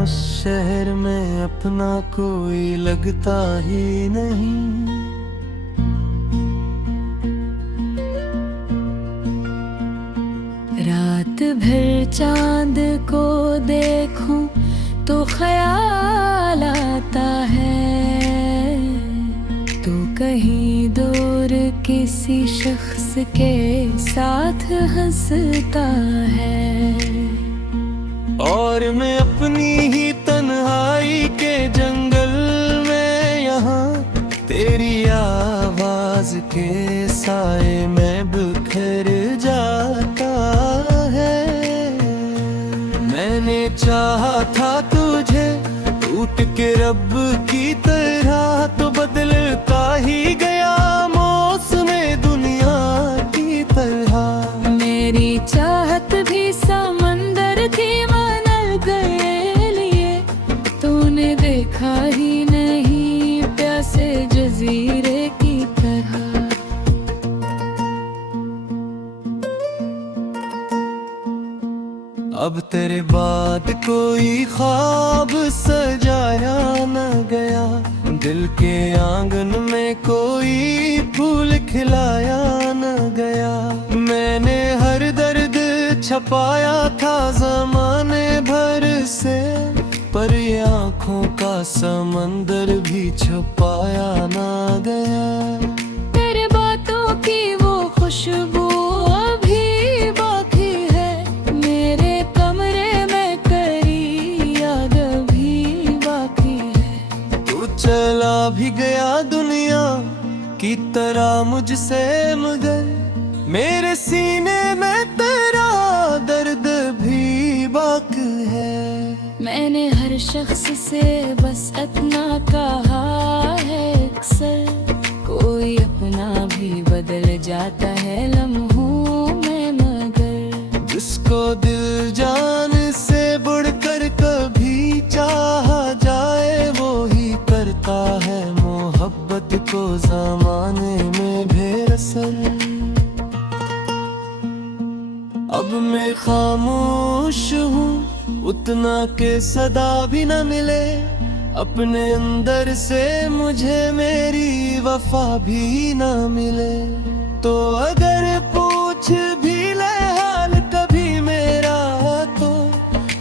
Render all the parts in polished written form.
उस शहर में अपना कोई लगता ही नहीं। रात भर चांद को देखूं तो ख्याल आता है, तो कहीं दूर किसी शख्स के साथ हंसता है। और मैं अपनी ही तन्हाई के जंगल में यहाँ तेरी आवाज के साए में बिखर जाता है। मैंने चाहा था तुझे टूट के रब की तरह, तो बदलता ही गया मौसमे दुनिया की तरह। मेरी चाहत भी समंदर थी मन गए लिए, तूने देखा ही नहीं प्यासे जजीरे की तरह। अब तेरे बाद कोई ख्वाब सजाया न गया, दिल के आंगन में कोई फूल खिलाया न गया। मैंने हर दर्द छपाया था ज़माने भर से, पर ये आँखों का समंदर भी छुपाया ना गया। तेरे बातों की वो खुशबू अभी बाकी है, मेरे कमरे में करी याद अभी बाकी है। तू चला भी गया दुनिया की तरह मुझसे, मगर मेरे सीने में तेरा दर्द भी बाकी है। मैंने हर शख्स से बस इतना कहा है अक्सर, कोई अपना भी बदल जाता है लम्हों में, मगर जिसको दिल जान से बढ़कर कभी चाहा जाए, वो ही करता है मोहब्बत को ज़माने में बेअसर। अब मैं खामोश हूँ उतना के सदा भी न मिले, अपने अंदर से मुझे मेरी वफा भी न मिले। तो अगर पूछ भी ले हाल कभी मेरा, तो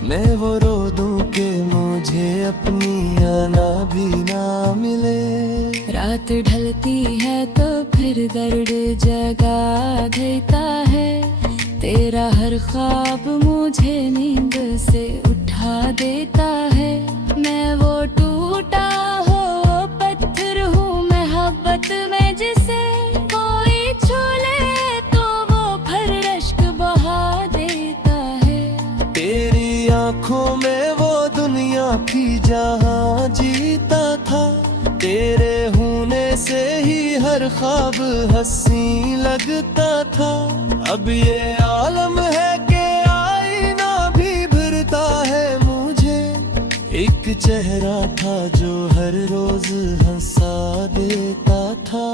मैं वो रो दूं कि मुझे अपनी आना भी ना मिले। रात ढलती है तो फिर दर्द जगा देता है, तेरा हर ख्वाब मुझे नींद से उठा देता है। मैं वो टूटा हो पत्थर हूँ मोहब्बत में, जिसे कोई छू ले तो वो फिर रश्क बहा देता है। तेरी आंखों में वो दुनिया थी जहाँ जीता था, तेरे होने से ही हर ख्वाब हंसी लगता था। अब ये आलम है कि आईना भी भरता है मुझे, एक चेहरा था जो हर रोज हंसा देता था।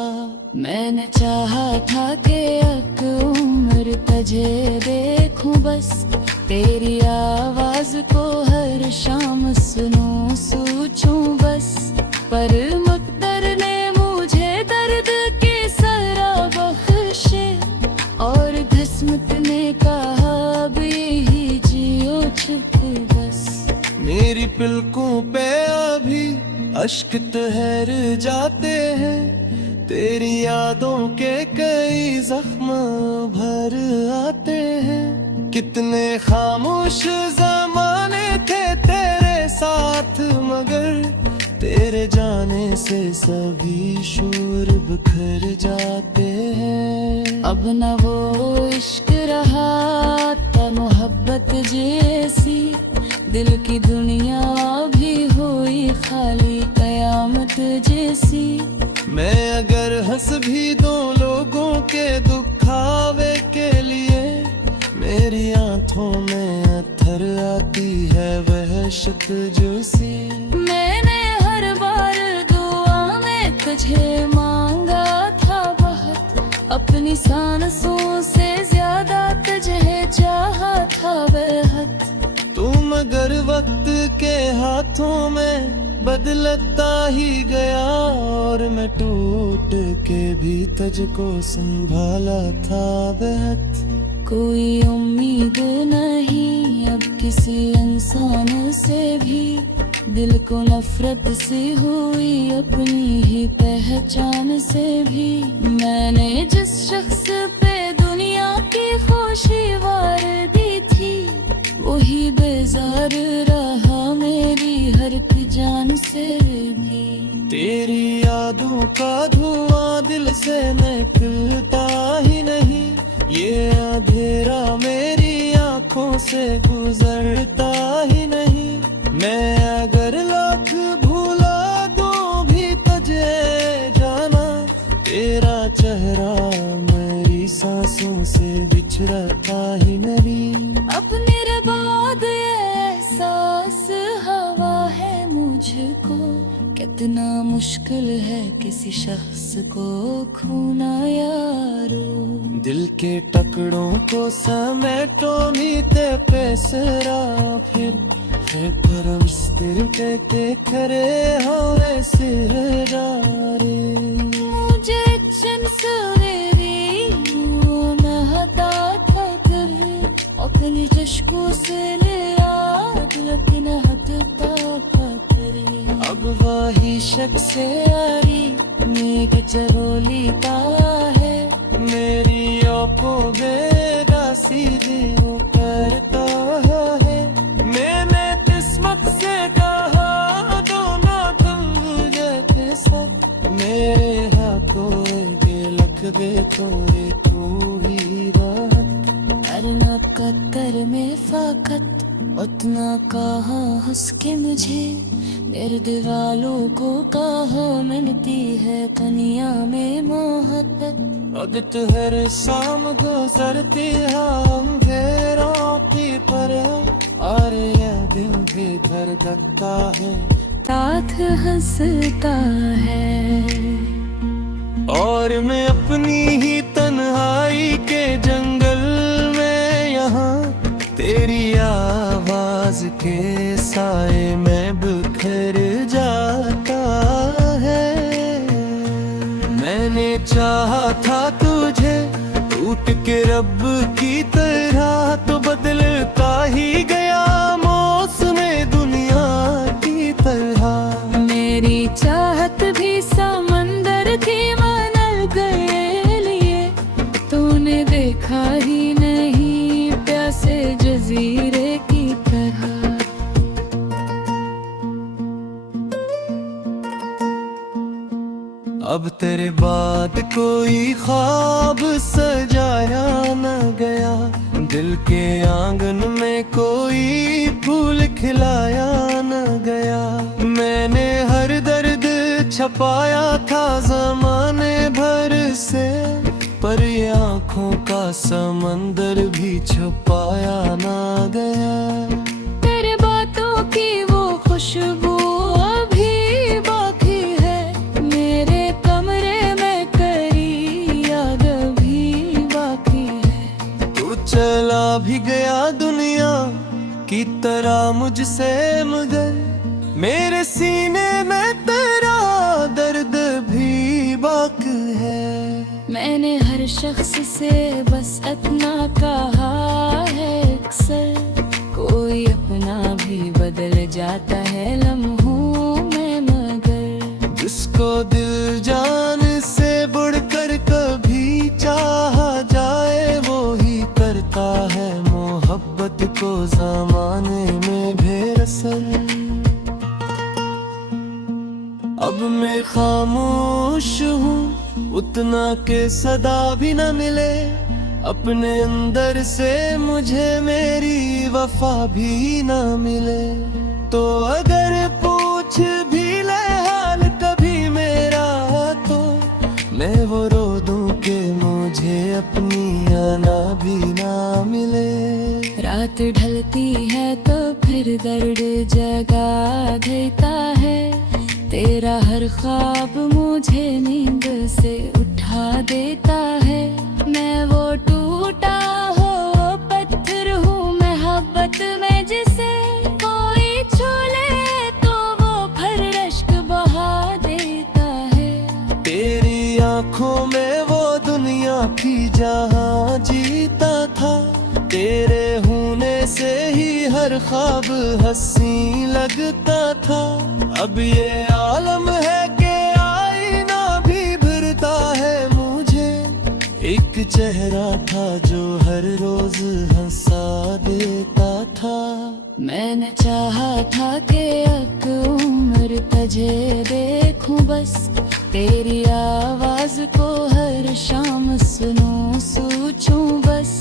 मैंने चाहा था कि एक उम्र तुझे देखूं बस, तेरी आवाज को हर शाम सुनूं सोचूं बस, पर मुक़द्दर ने मुझे दर्द के सरा बख्शे, और किस्मत ने कहा अब यही जियो छुप बस। मेरी पलकों पे अभी अश्क तहर जाते हैं, तेरी यादों के कई जख्म भर आते हैं। कितने खामोश ज़माने थे तेरे साथ, मगर तेरे जाने से सभी शोर बिखर जाते हैं। अब न वो इश्क रहा था मोहब्बत जैसी, दिल की दुनिया भी हुई खाली कयामत जैसी। मैं अगर हंस भी दूं लोगों के दुखावे के लिए, मेरी आंखों में अथर आती है वहशत जैसी। मैंने हर बार दुआ में तुझे मांगा था बहुत, अपनी सांसों से ज्यादा तुझे चाहा था बेहद। तुम अगर वक्त के हाथों में बदलता ही गया, और मैं टूट के भी तुझको संभाला था बेहद। कोई उम्मीद नहीं अब किसी इंसान से भी, दिल को नफरत सी हुई अपनी ही पहचान से भी। मैंने जिस शख्स पे दुनिया की खुशी वार दी थी, वही बेजार रहा मेरी हर एक जान से भी। तेरी यादों का धुआं दिल से निकलता ही नहीं, ये अंधेरा मेरी आंखों से गुजरता ही नहीं। मैं अगर लाख भूला तो भी तुझे जाना, तेरा चेहरा मेरी सांसों से बिछड़ता ही नहीं। अब मेरे बाद ये एहसास हवा है मुझको, कितना मुश्किल है किसी शख्स को खोना यारो। दिल के टुकड़ों को समेटो नीते पेसरा, फिर है परम स्थिर के खरे हवे सिर डारे। मुझे चन सवेरी मैं हटा था दिल, अपनी जश्कों से ले याद लेकिन हटता पत्थरे। अब वही शख्स यारी मेघ चरोलीता है, मेरी ओपो बेगा सीधी वो करता है। मैंने किस्मत से कहा दोनों तुम जैसे सब, मेरे हाथों के लखबे तोरे तू ही राहत। अरना कतर में फाकत उतना कहा हंस के मुझे, मेरे दीवालों को कहा मिलती है कनिया में मोहब्बत। अदित हर शाम गुजरती हम घेरों की तरह, और यह दिन भी धड़कता है साथ हंसता है। और मैं अपनी ही तन्हाई के जंगल में यहाँ, तेरी आवाज के साए में बिखर जाता है। मैंने चाहा था तुझे टूट के रब की तरह, तो बदलता ही गया मौसम दुनिया की तरह। मेरी चाहत भी समंदर थी मनल गए लिए, तूने देखा ही नहीं प्यासे जजीरे की तरह। अब तेरे बाद कोई ख्वाब सजाया न गया, दिल के आंगन में कोई फूल खिलाया न गया। मैंने हर दर्द छपाया था जमाने भर से, पर ये आँखों का समंदर भी छुपाया ना गया। तेरे बातों की वो खुशबू अभी बाकी है, मेरे कमरे में करी याद अभी बाकी है। तू चला भी गया दुनिया की तरह मुझसे, मगर मेरे सीने में तेरा दर्द भी बाकी है। मैंने हर शख्स से बस इतना कहा है अक्सर, कोई अपना भी बदल जाता है लम्हों में, मगर जिसको दिल जान से बढ़कर कभी चाहा जाए, वो ही करता है मोहब्बत को ज़माने में बेअसर। अब मैं खामोश हूँ उतना के सदा भी न मिले, अपने अंदर से मुझे मेरी वफा भी न मिले। तो अगर पूछ भी ले हाल कभी मेरा, तो मैं वो रो दूं कि मुझे अपनी आना भी ना मिले। रात ढलती है तो फिर दर्द जगा देता है, तेरा हर ख्वाब मुझे नींद से उठा देता है। मैं वो टूटा हो पत्थर हूँ मोहब्बत में, जिसे कोई छू ले तो ख्वाब हंसी लगता था। अब ये आलम है कि आईना भी भरता है मुझे। एक चेहरा था जो हर रोज हंसा देता था। मैंने चाहा था कि एक उम्र तुझे देखूं बस, तेरी आवाज को हर शाम सुनूं सोचूं बस।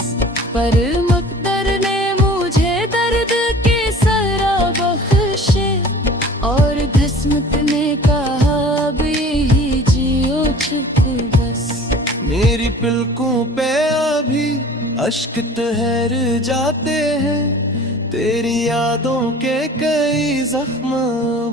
पर मुक़द्दर ने मुझे दर्द की सरा बख्शे, और किस्मत ने कहा अब यही जियो चुप बस। मेरी पलकों पे अभी अश्क ठहर जाते हैं, तेरी यादों के कई जख्म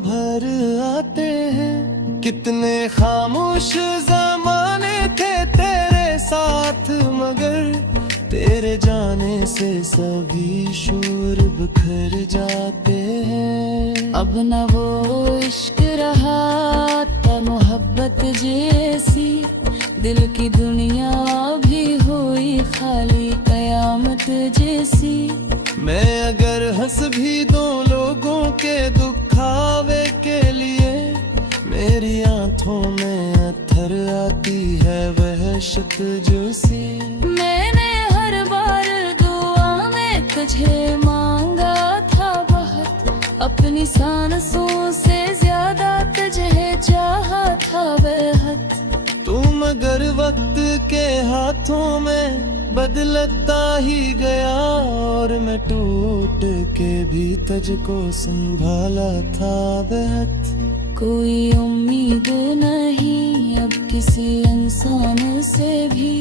भर आते हैं। कितने खामोश ज़माने थे तेरे साथ, मगर तेरे जाने से सभी शोर बिखर जाते हैं। अब न वो इश्क रहा था मोहब्बत जैसी, दिल की दुनिया भी हुई खाली कयामत जैसी। मैं अगर हंस भी दो लोगों के दुखावे के लिए, मेरी आंखों में अत्थर आती है वहशत जोशी। मैंने हर बार दुआ में तुझे मांगा था बहुत, अपनी सांसों से ज्यादा तुझे चाहा था बेहद। तुम अगर वक्त के हाथों में बदलता ही गया, और मैं टूट के भी तुझको संभाला था बेहद। कोई उम्मीद नहीं अब किसी इंसान से भी,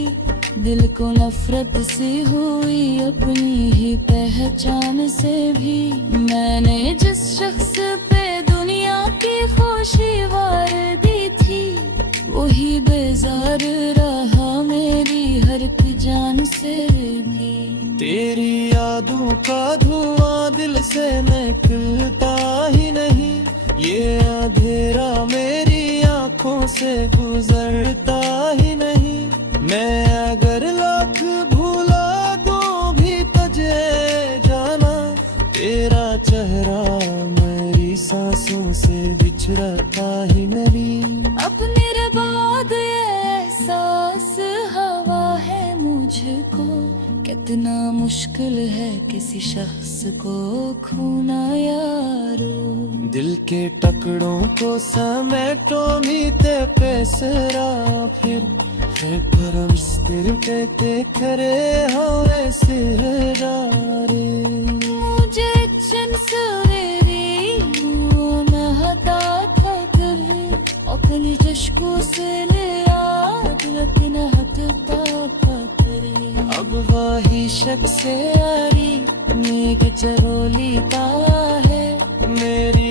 दिल को नफरत सी हुई अपनी ही पहचान से भी। मैंने जिस शख्स पे दुनिया की खुशी वार दी थी, वही बेजार रहा मेरी हर एक जान से भी। तेरी यादों का धुआं दिल से निकलता ही नहीं, ये अंधेरा मेरी आंखों से गुजरता ही नहीं। मैं अगर लाख भूला दूं भी तुझे जाना, तेरा चेहरा मेरी सांसों से बिछड़ता ही नहीं। अब मेरे बाद ये एहसास हवा है मुझको, कितना मुश्किल है किसी शख्स को खोना यारो। दिल के टुकड़ों को समेटो मीते पेसरा, फिर परमिस्तिर के करे हवे सिरदारे। मुझे चन सवेरी मैं हटा था कभी, अपनी चश्कों से ले याद लेकिन हटता पकड़े। अब वही शख्स यारी मेघ चरोलीता है, मेरी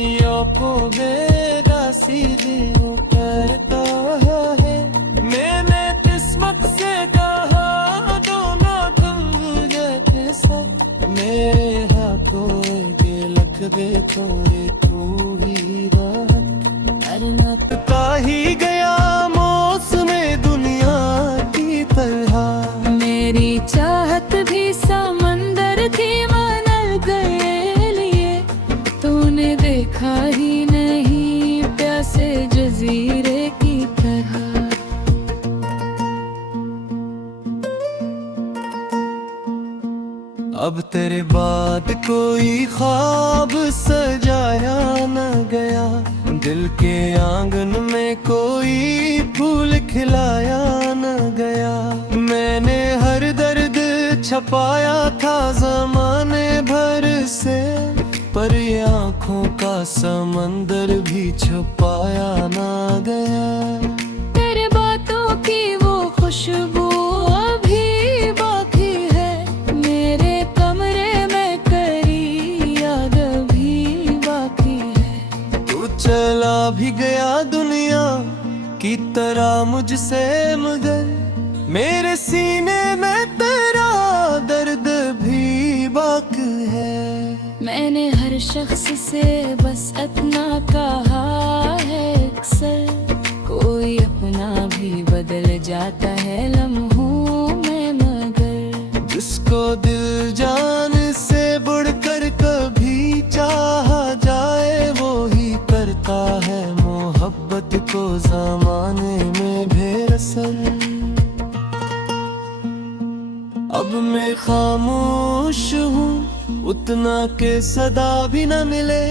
को बेगा सीधी करता है। मैंने किस्मत से कहा दोनों तुम जैसे सब, मेरे हाथों के लख देखो तू ही बात। करता ही गया मौसम दुनिया की तरह, मेरी चाहत भी समंदर थी मनल गए लिए, तूने देखा ही नहीं प्यासे जजीरे की तरह। अब तेरे बाद कोई ख्वाब सजाया न गया, दिल के आंगन में कोई फूल खिलाया न गया। मैंने हर दर्द छपाया था जमाने भर से, पर ये आँखों का समंदर भी छुपाया ना गया। तेरे बातों की वो खुशबू अभी बाकी है, मेरे कमरे में करी याद अभी बाकी है। तू चला भी गया दुनिया की तरह मुझसे, मगर मेरे सीने में तेरा दर्द भी बाकी है। मैंने हर शख्स से बस इतना कहा है अक्सर, कोई अपना भी बदल जाता है लम्हों में, मगर जिसको दिल जान से बढ़कर कभी खामोश हूँ उतना के सदा भी न मिले,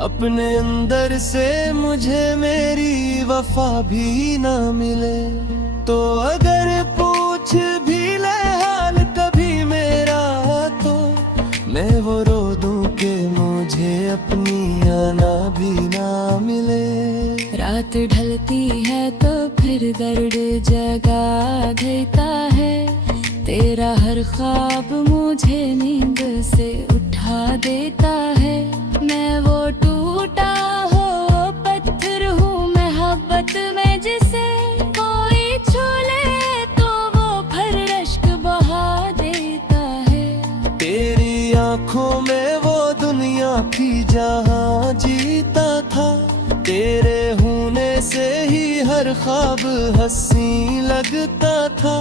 अपने अंदर से मुझे मेरी वफा भी न मिले। तो अगर पूछ भी ले हाल कभी मेरा, तो मैं वो रो दूं कि मुझे अपनी आना भी ना मिले। रात ढलती है तो फिर दर्द जगा देता है, तेरा हर ख्वाब मुझे नींद से उठा देता है। मैं वो टूटा हो पत्थर हूँ मोहब्बत में, जिसे कोई छू ले तो वो फिर रश्क बहा देता है। तेरी आंखों में वो दुनिया थी जहाँ जीता था, तेरे होने से ही हर ख्वाब हंसी लगता था।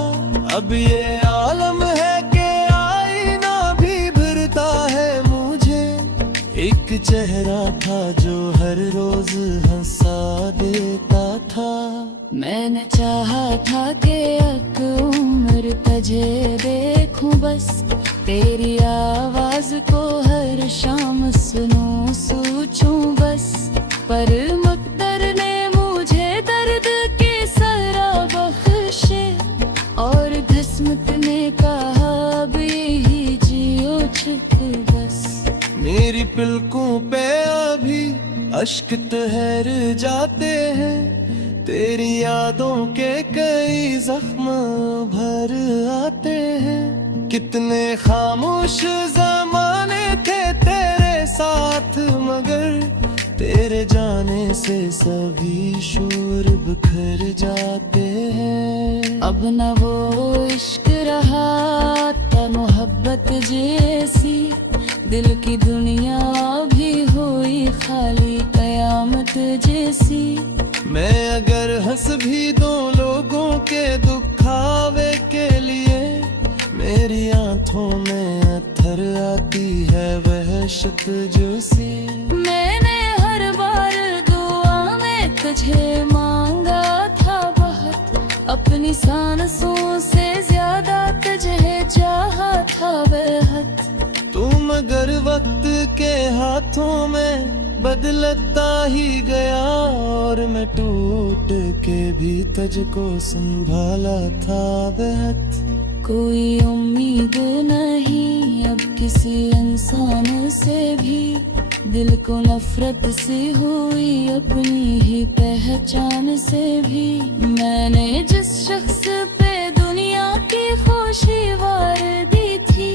अब ये आलम है कि आईना भी भरता है मुझे, एक चेहरा था जो हर रोज हंसा देता था। मैंने चाहा था कि एक उम्र तुझे देखूं बस, तेरी आवाज को हर शाम सुनूं सोचूं बस। पर मुक़द्दर ने मुझे दर्द के सरा बख्शे, और किस्मत ने कहा अब यही जियो छुप बस। मेरी पलकों पे अभी अश्क ठहर जाते हैं, तेरी यादों के कई जख्म भर आते हैं। कितने खामोश ज़माने थे तेरे साथ, मगर तेरे जाने से सभी शोर बिखर जाते हैं। अब न वो इश्क रहा था मोहब्बत जैसी, दिल की दुनिया भी हुई खाली कयामत जैसी। मैं अगर हंस भी दो लोगों के दुखावे के लिए, मेरी आंखों में अत्थर आती है वहशत जोशी। मैंने हर बार दुआ में तुझे मांगा था बहुत, अपनी सांसों से ज्यादा तुझे चाहा था बेहद। तुम अगर वक्त के हाथों में बदलता ही गया, और मैं टूट के भी तुझको संभाला था बेहद। कोई उम्मीद नहीं अब किसी इंसान से भी, दिल को नफरत से हुई अपनी ही पहचान से भी। मैंने जिस शख्स पे दुनिया की खुशी वार दी थी,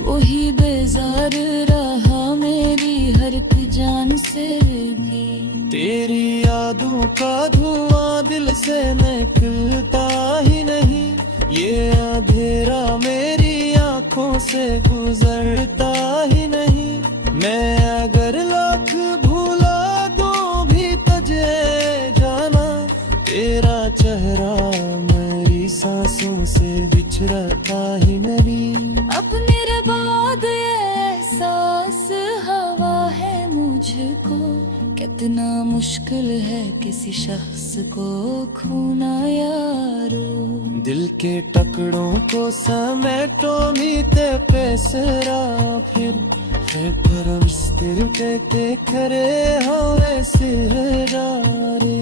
वही बेजार रहा मेरी हर एक जान से भी। तेरी यादों का धुआं दिल से निकलता ही नहीं, ये अंधेरा मेरी आंखों से गुजरता ही नहीं। मैं अगर लाख भूला तो भी तुझे जाना, तेरा चेहरा मेरी सांसों से बिछड़ता ही नहीं। अब मेरे बाद ये एहसास हवा है मुझको, कितना मुश्किल है किसी शख्स को खोना यारो। दिल के टुकड़ों को समेटो मीते पेसरा, फिर परस्तिरते करे हवे सिरदारे।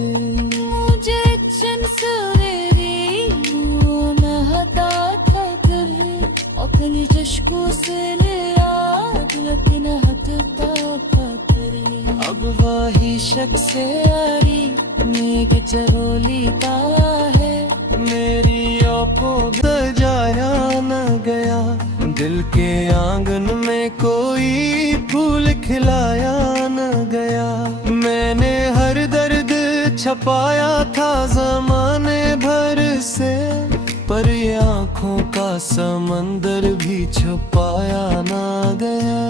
मुझे चन सवेरी नहता था कर, अपनी चश्कों से लिया लेकिन हटता खातरे। अब वही शख्स से यारी मेघ चरोलीता है, मेरी आंखों सजाया न गया। दिल के आंगन में कोई फूल खिलाया न गया। मैंने हर दर्द छपाया था जमाने भर से, पर ये आंखों का समंदर भी छुपाया ना गया।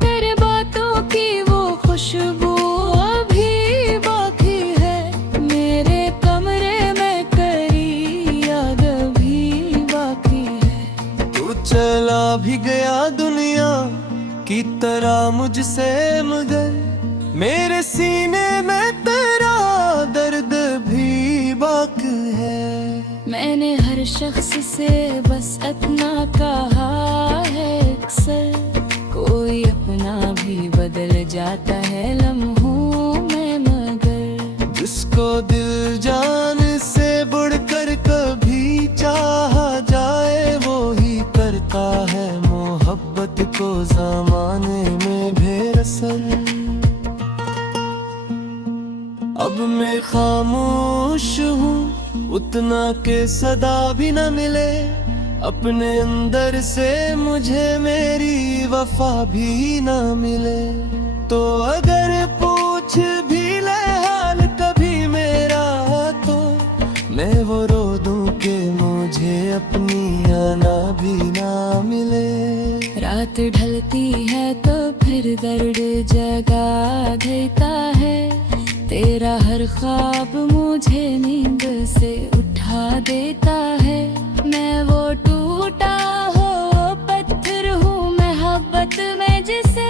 तेरे बातों की वो खुशबू अभी बाकी है, मेरे कमरे में करी याद अभी बाकी है। तू चला भी गया दुनिया की तरह मुझसे, मगर मेरे सीने में तेरा दर्द भी बाकी है। मैंने हर शख्स से बस अपना कहा अक्सर कोई अपना भी बदल जाता है लम्हों में, मगर जिसको दिल जान से बढ़कर कभी चाहा जाए वो ही करता है मोहब्बत को ज़माने में बेअसर। अब मैं खामोश हूँ उतना के सदा भी न मिले, अपने अंदर से मुझे मेरी वफा भी न मिले। तो अगर पूछ भी ले हाल कभी मेरा तो मैं वो रो दूं कि मुझे अपनी आना भी ना मिले। रात ढलती है तो फिर दर्द जगा देता है, तेरा हर ख्वाब मुझे नींद से उठा देता है। मैं वो टूटा हो पत्थर हूँ मोहब्बत में, जिसे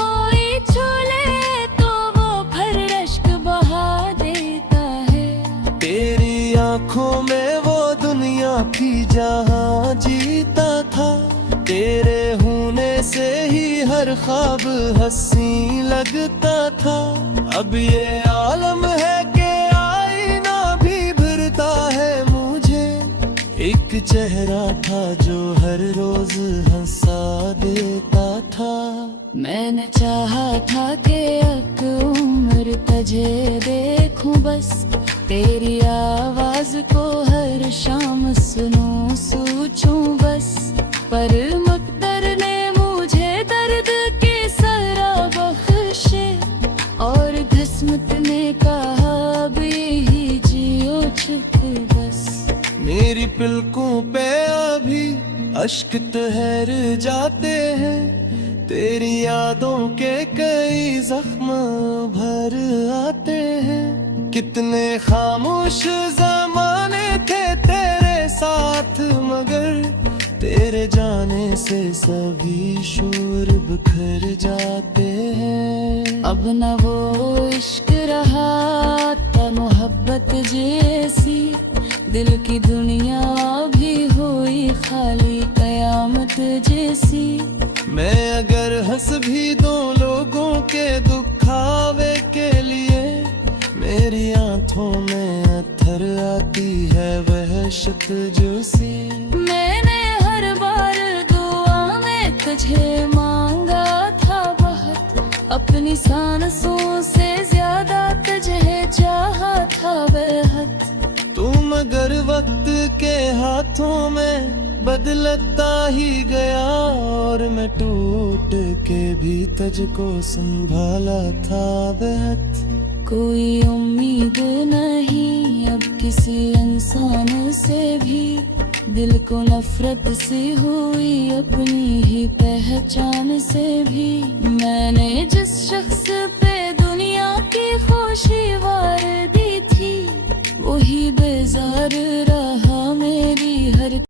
कोई छू ले तो वो फिर रश्क बहा देता है। तेरी आंखों में वो दुनिया थी जहाँ जीता था, तेरे होने से ही हर ख्वाब हंसी लगता था। अब ये आलम है कि आईना भी भरता है मुझे, एक चेहरा था जो हर रोज हंसा देता था। मैंने चाहा था कि एक उम्र तुझे देखूं बस, तेरी आवाज को हर शाम सुनूं सोचूं बस, पर मुक़द्दर ने मुझे दर्द की सरा बख्शे और किस्मत ने कहा अब यही जियो चुप बस। मेरी पलकों पे अभी अश्क ठहर जाते हैं, तेरी यादों के कई जख्म भर आते हैं। कितने खामोश ज़माने थे तेरे साथ, मगर तेरे जाने से सभी शोर बिखर जाते हैं। अब न वो इश्क रहा था मोहब्बत जैसी, दिल की दुनिया भी हुई खाली कयामत जैसी। मैं अगर हंस भी दो लोगों के दुखावे के लिए, मेरी आंखों में अत्थर आती है वहशत जोशी। मैंने हर बार दुआ में तुझे मांगा था बहुत, अपनी सांसों से ज्यादा तुझे चाहा था बेहद। तुम मगर वक्त के हाथों में बदलता ही गया, और मैं टूट के भी तुझको संभाला था बेहद। कोई उम्मीद नहीं अब किसी इंसान से भी, दिल को नफरत सी हुई अपनी ही पहचान से भी। मैंने जिस शख्स पे दुनिया की खुशी वार दी थी, वही बेजार रहा मेरी